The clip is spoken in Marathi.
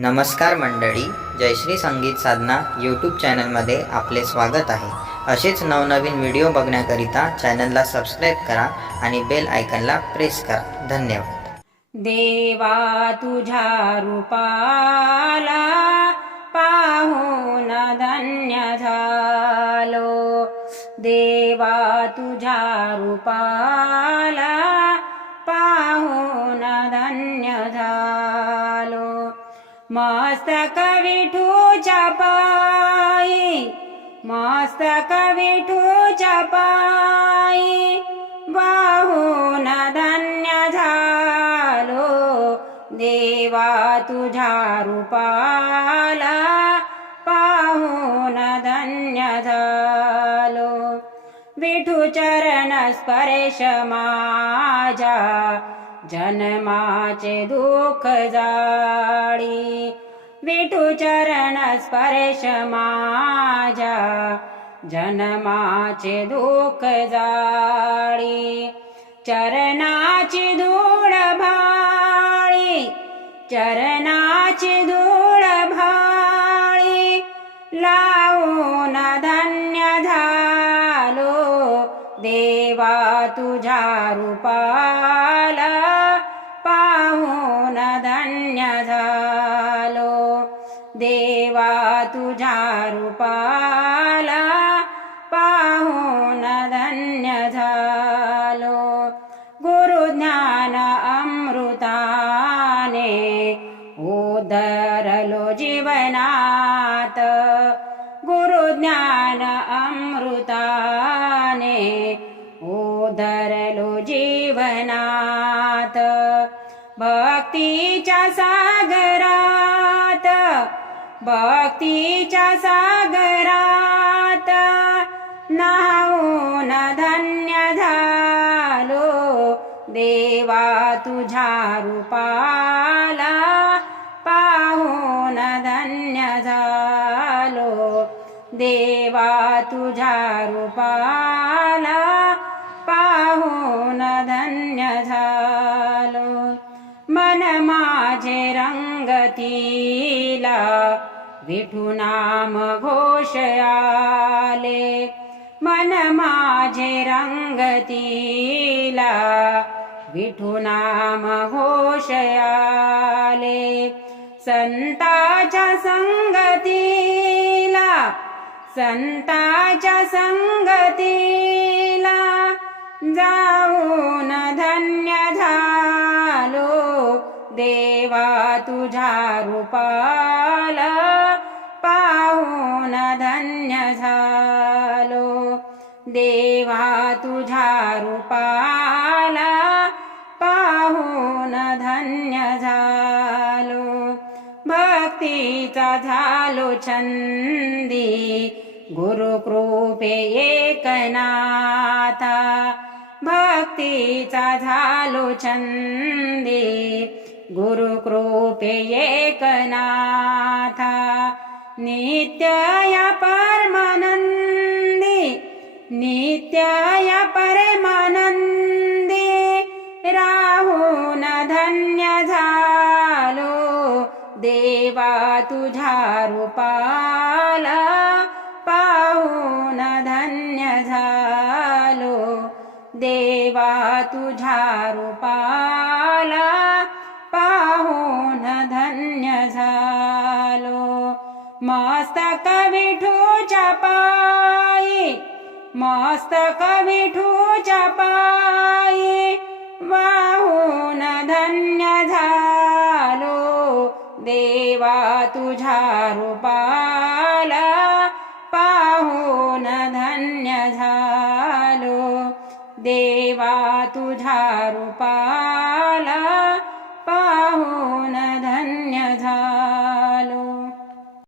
नमस्कार मंडळी, जयश्री संगीत साधना यूट्यूब चॅनलमध्ये आपले स्वागत आहे. असेच नवनवीन व्हिडिओ बघण्याकरिता चॅनलला सबस्क्राईब करा आणि बेल आयकनला प्रेस करा. धन्यवाद. देवा तुझ्या रूपाला पाहून धन्य झालो. देवा तुझ्या रूपाला पाहून धन्य झालो. मस्तक विठूच्या पायी, मस्तक विठूच्या पायी वाहून धन्य झालो. देवा तुझ्या रूपाला पाहून धन्य झालो. विठू चरण स्पर्श माझ्या जन्माचे दुःख जाळी. विठू चरण स्पर्श माझ्या जन्माचे दुःख जाळी. चरणाची धूळ भाळी, चरणाची धूळ भाळी लावून धन्य झालो. देवा तुझ्या रूपाला पाहून धन्य झालो. देवा तुझ्या रूपाला पाहून धन्य झालो. गुरुज्ञान अमृताने उधरलो जीवनात. गुरुज्ञान अमृताने उधरलो जीवनात. भक्तीच्या सागरात, भक्तीच्या सागरात न्हाऊन धन्य झालो. देवा तुझ्या रूपाला पाहून धन्य झालो. देवा तुझ्या रूपाला पाहून धन्य झालो. मन माझे रंगतीला विठू नाम घोष आले. मन माझे रंगतीला विठू नाम घोष आले. संताच्या संगतीला, संताच्या संगतीला जाऊन धन्य झालो. देवा तुझ्या रूपाला पाहून धन्य झालो. देवा तुझ्या रूपाला पाहून धन्य झालो. भक्तीचा झालो छंदी गुरुकृपे एकनाथा. भक्तीचा झालो छंदी गुरुकृपे एकनाथा. नित्य या परमानंदी, नित्य या परमानंदी राहून धन्य झालो. देवा तुझ्या रूपाला पाहून धन्य झालो. देवा तुझ्या रूपाला पाहून धन्य झालो. मस्तक विठूच्या पायी, मस्तक विठूच्या पायी वाहून धन्य झालो. देवा तुझ्या रूपाला पाहून धन्य झालो. देवा तुझ्या रूपाला